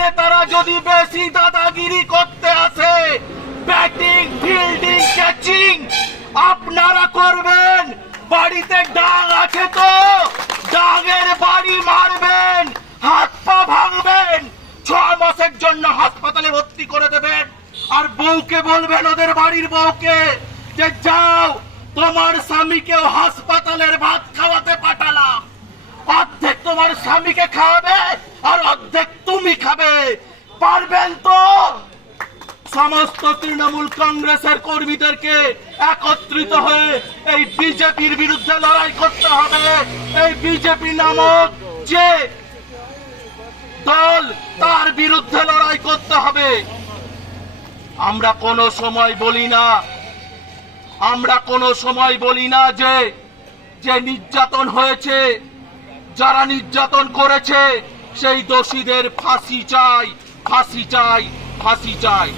নেতারা যদি বেশি দাদাগিরি করতে আসে, ব্যাটিং, ফিল্ডিং, ক্যাচিং, আপনারা করবেন। বাড়িতে ডাং আছে তো ডাঙের বাড়ি মারবেন, হাত পা ভাঙবেন। ছ মাসের জন্য হাসপাতালে ভর্তি করে দেবেন। আর বউকে বলবেন, ওদের বাড়ির বউকে যে যাও, তোমার স্বামীকেও হাসপাতালের ভাত খাওয়াতে পাঠালাম। অর্ধেক তোমার স্বামীকে খাওয়াবে, আর অর্ধেক তুমি পারবেন তো? সমস্ত তৃণমূল কংগ্রেসের কর্মীদেরকে একত্রিত হয়ে এই বিজেপির বিরুদ্ধে লড়াই করতে হবে। এই বিজেপি নামক যে দল, তার বিরুদ্ধে লড়াই করতে হবে। আমরা কোনো সময় বলি না, আমরা কোনো সময় বলি না যে যে নির্যাতন হয়েছে, যারা নির্যাতন করেছে, সেই দোষীদের ফাঁসি চাই। ফাঁসি চাই ফাঁসি চাই।